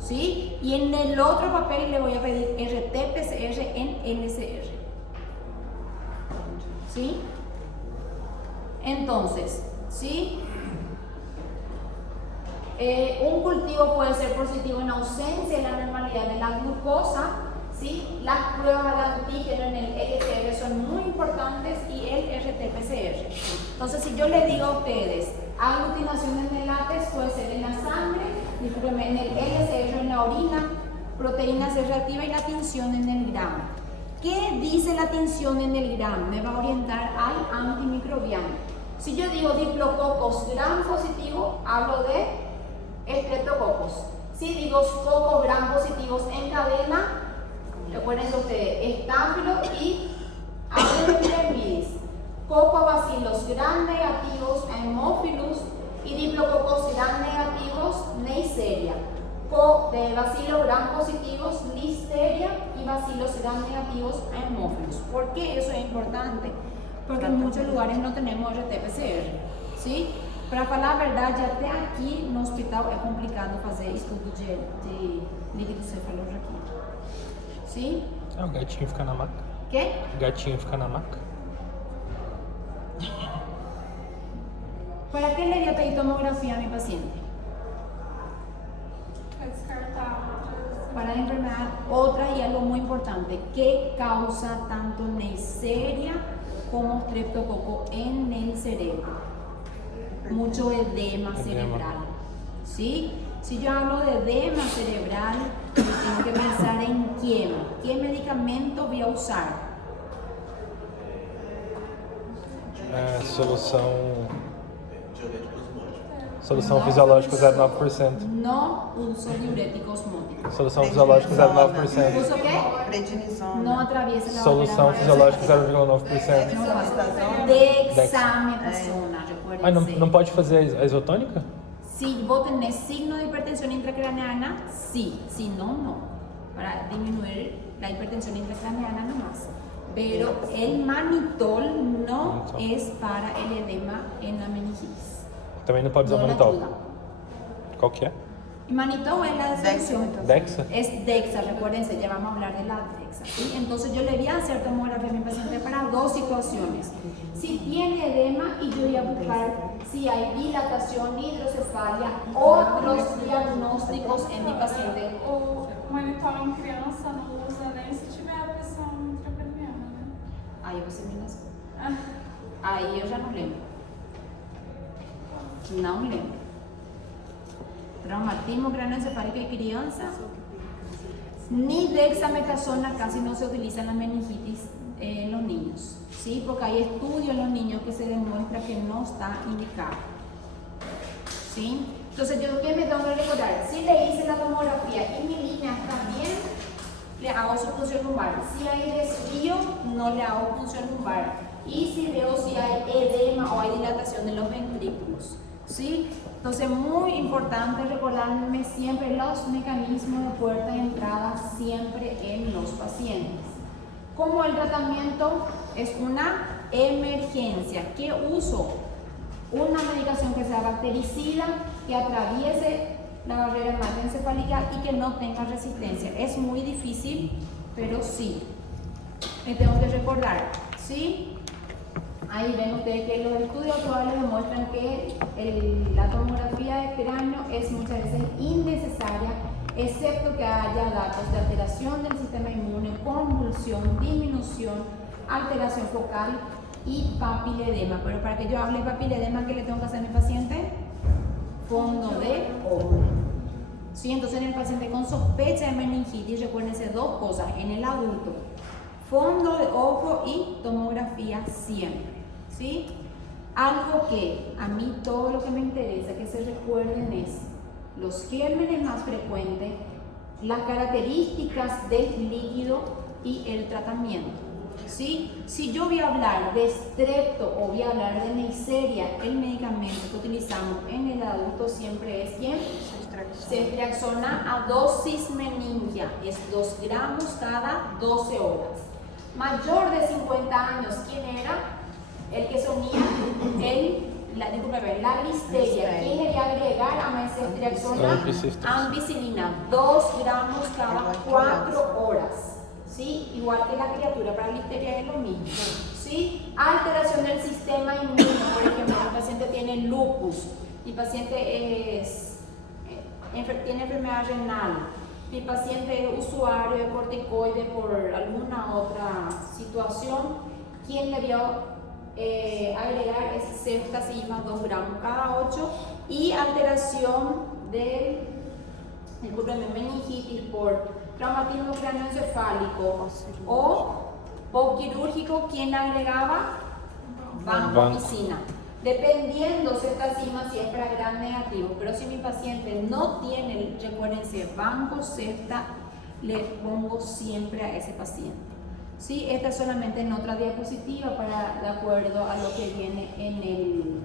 ¿Sí? Y en el otro papel le voy a pedir RT-PCR en LCR. ¿Sí? Entonces, ¿sí? Un cultivo puede ser positivo en ausencia de la normalidad de la glucosa, ¿sí? Las pruebas de antígeno en el LCR son muy importantes y el RT-PCR. Entonces, si yo les digo a ustedes, aglutinación en el látex puede ser en la sangre, en el LCR en la orina, proteínas C reactiva y la tinción en el Gram. ¿Qué dice la tinción en el Gram? Me va a orientar al antimicrobiano. Si yo digo diplococos Gram positivo, hablo de estreptococos. Si digo cocos Gram positivos en cadena, recuerden ustedes, estáfilo y Adenomyces. Cocobacilos Gram negativos, Haemophilus, y diplococos Gram negativos, Neisseria. De bacilos Gram positivos, Listeria, y bacilos Gram negativos, Haemophilus. ¿Por qué eso es importante? Porque en muchos lugares no tenemos RT-PCR, ¿sí? Para falar a verdade, até aqui no hospital é complicado fazer estudo de líquido cefalorraquídeo. ¿sí? Ah, o gatinho fica na maca. ¿Qué? O gatinho fica na maca. ¿Para qué le voy a pedir tomografía a mi paciente? Para descartar outras. Para enfermedad, otra y algo muy importante, ¿qué causa tanto Neisseria como streptococo en el cerebro? Mucho edema cerebral, ¿sí? Si yo hablo de edema cerebral, tengo que pensar en qué medicamento voy a usar. Solução Não fisiológica uso- 0,9%. No uso diuréticos módicos. Solução fisiológica 0,9%. ¿Uso qué? Prednisona. No atraviesa la Solução barrera fisiológica maestra. 0,9%. No pasa. Dexametasona. Dexametasona, recuerden. Ah, não pode fazer a isotônica? Si vos tenés signo de hipertensión intracraneana, sí. Si no, no. Para disminuir la hipertensión intracraneana nomás. Pero el manitol no es para el edema en la meningitis. Também não pode usar No le manitol. ayuda. Qual que é? Y manitol es la solución. Dexa? Es Dexa, recuérdense, ya vamos a hablar de la Dexa, ¿sí? Entonces yo le voy a hacer tomografía a mi paciente para dos situaciones. Si tiene edema y yo voy a buscar si hay dilatación, hidrocefalia, otros diagnósticos en mi paciente. O manitol em criança não usa nem se tiver a pressão intracraniana, né? Ahí você me lascou. Ah, Aí eu já não lembro. Não lembro. Traumatismo craneoencefálico en crianza. Ni dexametasona casi no se utiliza en la meningitis en los niños, ¿sí? Porque hay estudios en los niños que se demuestra que no está indicado, ¿sí? Entonces, ¿yo qué me tengo que recordar? Si le hice la tomografía y mi línea está bien, le hago su punción lumbar. Si hay desvío, no le hago punción lumbar. Y si veo si hay edema o hay dilatación de los ventrículos, ¿sí? Entonces, muy importante recordarme siempre los mecanismos de puerta de entrada siempre en los pacientes. Como el tratamiento es una emergencia, ¿qué uso? Una medicación que sea bactericida, que atraviese la barrera hematoencefálica y que no tenga resistencia. Es muy difícil, pero sí. Me tengo que recordar, ¿sí? Ahí ven ustedes que los estudios actuales demuestran que la tomografía de cráneo es muchas veces innecesaria, excepto que haya datos de alteración del sistema inmune, convulsión, disminución, alteración focal y papiledema. Pero para que yo hable de papiledema, ¿qué le tengo que hacer a mi paciente? Fondo de ojo. ¿Sí? Entonces en el paciente con sospecha de meningitis, recuérdense dos cosas, en el adulto, fondo de ojo y tomografía siempre, ¿sí? Algo que a mí todo lo que me interesa que se recuerden es los gérmenes más frecuentes, las características del líquido y el tratamiento, ¿sí? Si yo voy a hablar de strepto o voy a hablar de Neisseria, el medicamento que utilizamos en el adulto siempre es ¿quién? Ceftriaxona a dosis meningia, es 2 gramos cada 12 horas. Mayor de 50 años, ¿quién era? El que se unía la listeria. ¿Quién le iba a agregar a ceftriaxona? Ampicilina, 2 gramos cada 4 horas. ¿Sí? Igual que la criatura, para la listeria es lo mismo. ¿Sí? Alteración del sistema inmune, por ejemplo, el paciente tiene lupus, mi paciente tiene enfermedad renal, mi paciente es usuario de corticoide por alguna otra situación, ¿quién le vio agregar es ceftazidima 2 gramos cada 8 y alteración del meningitis por traumatismo craneoencefálico o postquirúrgico, ¿quién agregaba? Vancomicina. Dependiendo ceftazidima si es para gram negativo, pero si mi paciente no tiene, recuérdense, vancocefta, le pongo siempre a ese paciente. ¿Sí? Esta es solamente en otra diapositiva de acuerdo a lo que viene en el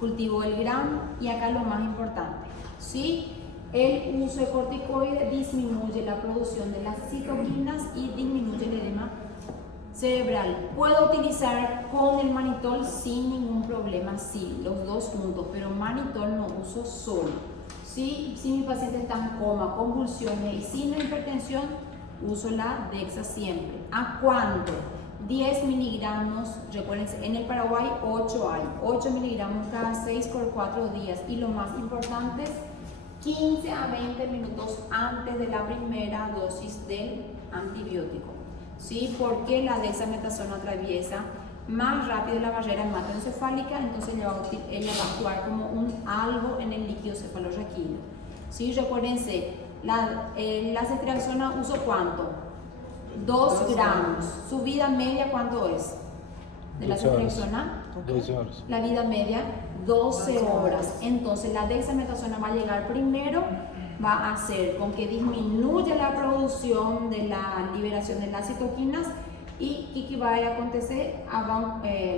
cultivo del gram y acá lo más importante, ¿sí? El uso de corticoides disminuye la producción de las citoquinas y disminuye el edema cerebral. ¿Puedo utilizar con el manitol sin ningún problema? Sí, los dos juntos, pero manitol no uso solo. ¿Sí? Si mi paciente está en coma, convulsiones y sin hipertensión, uso la Dexa siempre. ¿A cuánto? 10 miligramos, recuérdense, en el Paraguay 8 hay, 8 miligramos cada 6 por 4 días. Y lo más importante es 15 a 20 minutos antes de la primera dosis del antibiótico. ¿Sí? Porque la dexametasona atraviesa más rápido la barrera hematoencefálica, entonces ella va a actuar como un algo en el líquido cefalorraquídeo. ¿Sí? Recuérdense, la ceftriaxona uso ¿cuánto? 2 gramos. ¿Su vida media cuánto es? De la 12 horas. ceftriaxona. 12 horas. La vida media 12 horas. Entonces la dexametasona va a llegar primero, va a hacer con que disminuya la producción de la liberación de las citoquinas. Y ¿qué va a acontecer?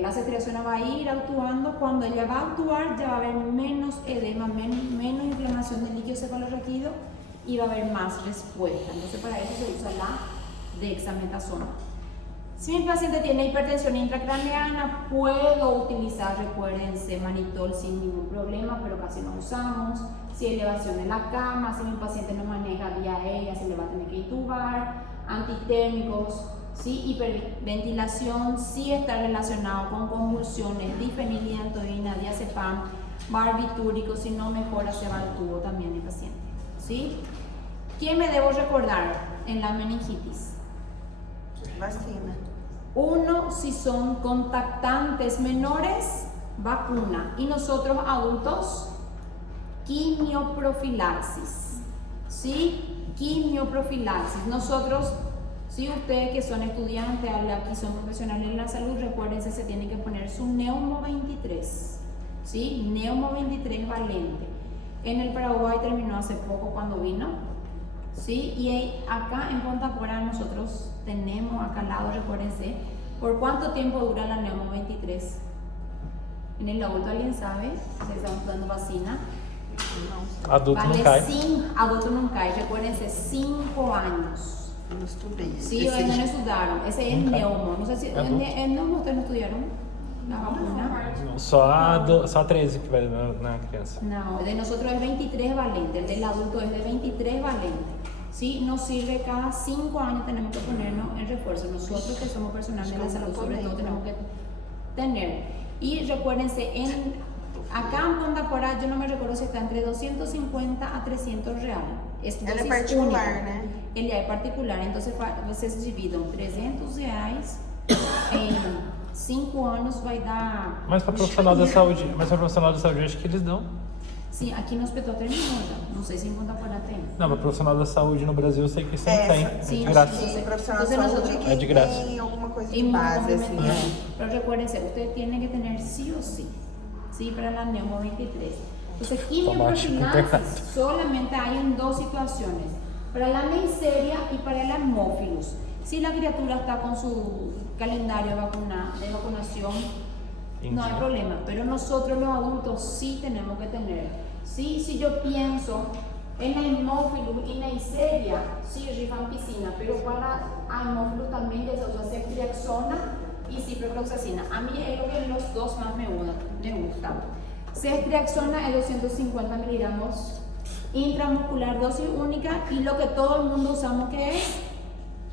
La ceftriaxona va a ir actuando. Cuando ella va a actuar, ya va a haber menos edema, menos inflamación del líquido cefalorraquídeo y va a haber más respuesta. Entonces, para eso se usa la dexametasona. Si mi paciente tiene hipertensión intracraneana, puedo utilizar, recuérdense, manitol sin ningún problema, pero casi no usamos. Si hay elevación en la cama, si mi paciente no maneja vía aérea, se le va a tener que intubar. Antitérmicos. ¿Sí? Hiperventilación sí está relacionado con convulsiones, difenilidantoína, diazepam, barbitúrico, si no mejora se va al tubo también el paciente. ¿Sí? ¿Qué me debo recordar en la meningitis? Vacina. 1, si son contactantes menores, vacuna. Y nosotros adultos, quimioprofilaxis. ¿Sí? Quimioprofilaxis. Nosotros, si ustedes que son estudiantes, aquí son profesionales en la salud, recuérdense, se tienen que poner su Neumo 23, ¿sí? Neumo 23 valente. En el Paraguay terminó hace poco cuando vino, ¿sí? Y acá en Punta Cora nosotros tenemos acá al lado, recuérdense, ¿por cuánto tiempo dura la Neumo 23? En el adulto, ¿alguien sabe? ¿Se están dando vacina? No, Adulto Vale, não cai. adulto não cai, recuérdense, 5 años. não estudei. Sí, ellos no estudiaron. Ese es el Nunca. neumo. No sé si el neumo ustedes no estudiaron la vacuna. Só a 13 que vai na criança. No, el de nosotros es 23 valente. El del adulto es de 23 valente. Sí, nos sirve cada 5 años tenemos que ponernos en refuerzo. Nosotros que somos personal de la salud, sobre todo, tenemos que tener. Y recuérdense, acá en Punta Cora, yo no me recuerdo si está entre 250 a 300 reales. Es Ela é dosis particular, única. né? Ele é particular, então vocês dividam 300 reais em 5 anos, vai dar... Mas para profissional da saúde, eu acho que eles dão. Sim, aqui no hospital terminou já. Não sei se em Punta Cora tem. Não, para profissional da saúde no Brasil eu sei que sempre tem. É sim, de graça. Sim, profissional de Entonces saúde nosotros- que É de graça. tem alguma coisa de Y muy base, assim. complementario. Pero recuérdense, usted tiene que tener sí o sí, sí, para la Neumo 23. Entonces, quimioprofilaxis solamente hay en 2 situaciones, para la Neisseria y para el Haemophilus. Si la criatura está con su calendario de vacunación, no hay problema, pero nosotros los adultos sí tenemos que tener. Sí, si yo pienso en la Haemophilus y Neisseria, sí rifampicina, pero para Haemophilus también ya se usa ceftriaxona y ciprofloxacina. A mí es lo que los dos más me gustan. Ceftriaxona es 250 miligramos intramuscular, dosis única, y lo que todo el mundo usamos que es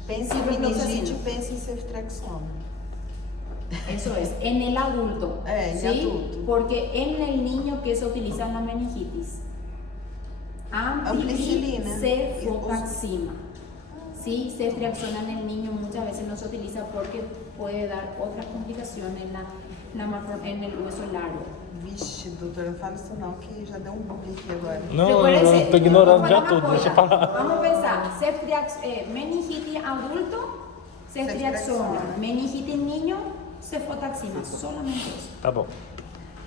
Pensa em meningite, pensa em ceftriaxona. eso es, en el adulto, En ¿sí? adulto. Porque en el niño que se utiliza en la meningitis, Ampicilina. cefotaxima. Sí, ceftriaxona en el niño muchas veces no se utiliza porque puede dar otras complicaciones en el hueso largo. Vixe, doutora, não fala isso não, que já deu um bug aqui agora. Não, eu tô ignorando já tudo, deixa eu falar. Vamos a pensar, meningitis adulto, ceftriaxona, meningitis niño, cefotaxima, solamente eso. Tá bom.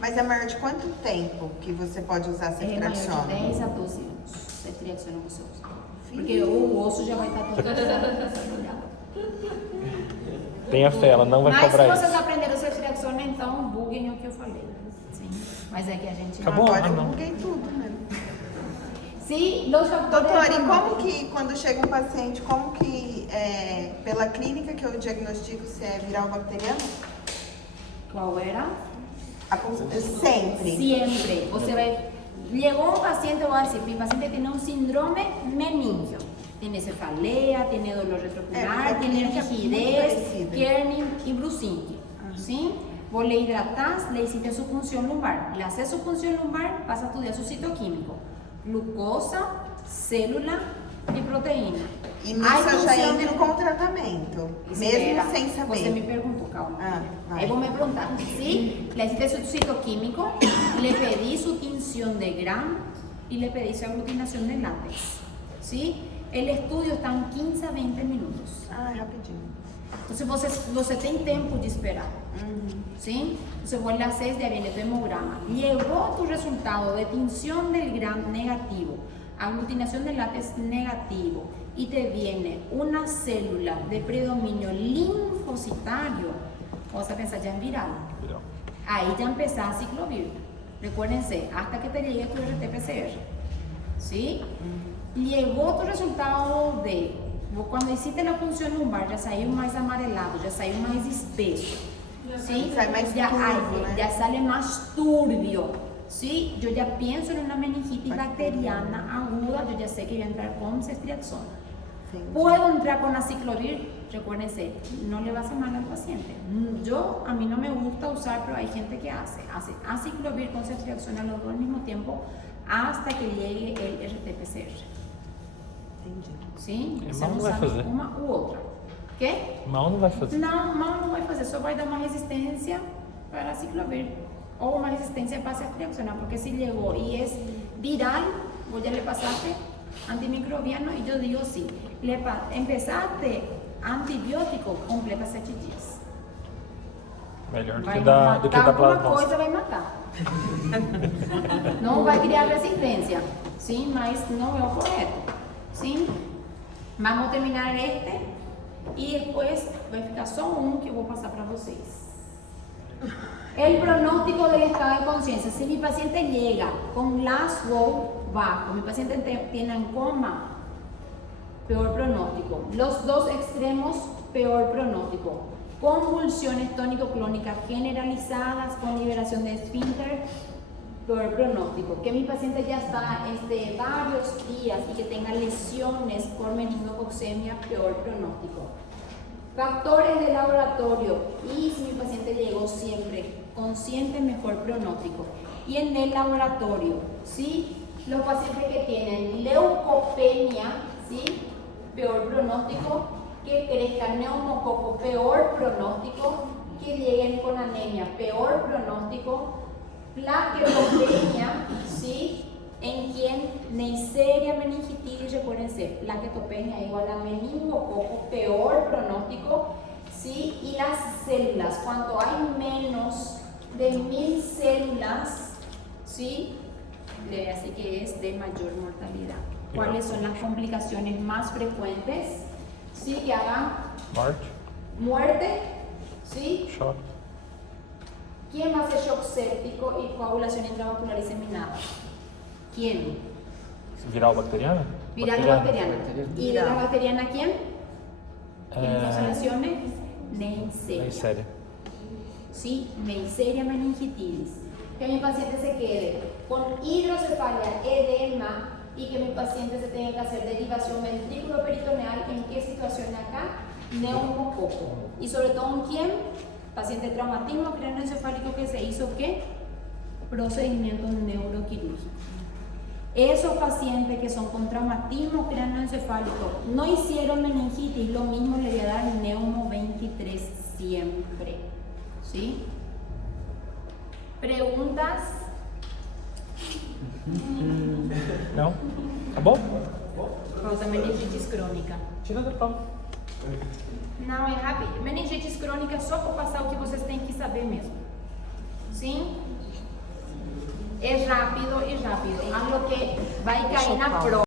Mas é maior de quanto tempo que você pode usar É maior de ceftriaxona? 10 a 12 anos, ceftriaxona você usa. Porque o osso já vai estar todo desarrollado. Tenha fé, ela não vai Mas se cobrar vocês isso. aprenderam ceftriaxona, então buguem o que eu falei. Sim. Mas é que a gente... Acabou? Agora eu não. buguei tudo, né? Sim, los factores... Doutora, e como que, quando chega um paciente, como que, pela clínica que eu diagnostico se é viral bacteriano? Qual era? Sempre. Siempre. Você vai... Llegó un paciente, voy a decir, mi paciente tiene un síndrome meningio. Tiene cefalea, tiene dolor retrocular, porque tiene é muito rigidez, parecido. Kerning y brucínque, ¿sí? Vos le hidratás, le hiciste su punción lumbar, le haces su punción lumbar, vas a estudiar su citoquímico, glucosa, célula y proteína. E Hay nisso eu já función entro de- com o tratamento, Espera, mesmo sem saber. Você me perguntó, calma. Ah, vai. Ahí vos me preguntaste, ¿sí? Le hiciste su citoquímico, le pedí su tinción de Gram y le pedí su aglutinación de látex, ¿sí? El estudio está en 15 a 20 minutos. Ah, rapidinho. Entonces você tem tempo de esperar, Uhum. ¿sí? Entonces vos le haces de bien tu hemograma. Llegó tu resultado de tinción del Gram negativo, aglutinación de látex negativo y te viene una célula de predominio linfocitario, vas a pensar ya en viral. Viral. Ahí ya empezás ciclovir. Recuérdense, hasta que te llegue tu RT-PCR. ¿Sí? Llegó tu resultado de, cuando hiciste la punción lumbar, ya salió más amarelado, ya salió más espeso. ¿Sí? Sai mais Ya, turvo, né? ya sale más turbio. ¿Sí? Yo ya pienso en una meningitis bacteriana aguda, yo ya sé que voy a entrar con ceftriaxona. Sim. Puedo entrar con aciclovir, recuérdense, no le va a hacer mal al paciente. A mí no me gusta usar, pero hay gente que hace aciclovir con ceftriaxona los dos al mismo tiempo hasta que llegue el RT-PCR. Entendi. ¿Sí? E Você mal não não vai sabe fazer. uma ou outra. Quê? Mal não vai fazer. Não, mal não vai fazer, só vai dar uma resistência para aciclovir o una resistencia para ceftriaxona, porque si llegó y es viral, vos ya le pasaste antimicrobiano y yo digo sí, empezaste antibiótico, completa 7 días. Melhor do Vai que da matar alguma plasmose. coisa, vai matar. Não vai criar resistência, sim, mas não é o correto, sim. Vamos terminar este y después vai ficar só que eu vou passar para vocês. El pronóstico del estado de conciencia. Si mi paciente llega con Glasgow bajo, mi paciente tiene en coma, peor pronóstico. Los dos extremos, peor pronóstico. Convulsiones tónico-clónicas generalizadas con liberación de esfínter, peor pronóstico. Que mi paciente ya está varios días y que tenga lesiones por meningococcemia, peor pronóstico. Factores de laboratorio, y si mi paciente llegó siempre consciente, mejor pronóstico. Y en el laboratorio, ¿sí? Los pacientes que tienen leucopenia, ¿sí? Peor pronóstico, que crezca neumococo, peor pronóstico, que lleguen con anemia, peor pronóstico, plaquetopenia, ¿sí? En quien Neisseria meningitis, recuérdense, plaquetopenia igual a meningococo, peor pronóstico, ¿sí? Y las células, cuando hay menos de 1000 células, ¿sí? Debe así que es de mayor mortalidad. ¿Cuáles son las complicaciones más frecuentes? ¿Sí? Que hagan Morte, muerte, ¿sí? choque. ¿Quién va a hacer shock séptico y coagulación intravascular diseminada? ¿Quién? Viral bacteriana? Viral o bacteriana. ¿Y de la bacteriana quién? ¿Quién causa É... lesiones? Neisseria. Neisseria. Sí, Neisseria meningitis. Que mi paciente se quede con hidrocefalia, edema y que mi paciente se tenga que hacer derivación ventrículo-peritoneal. ¿En qué situación acá? Neumococo. Y sobre todo en quién? Paciente traumatismo craneoencefálico que se hizo ¿qué? Procedimiento neuroquirúrgico. Esos pacientes que son con traumatismo craneoencefálico no hicieron meningitis, lo mismo le voy a dar neumo 23 siempre. ¿Sí? ¿Preguntas? Não? Acabou? Rosa, meningitis crônica. Tira da prova. Não, é rápido. Meningitis crônica é só para passar o que vocês têm que saber mesmo. Sim? É rápido e rápido. Algo que vai cair na prova.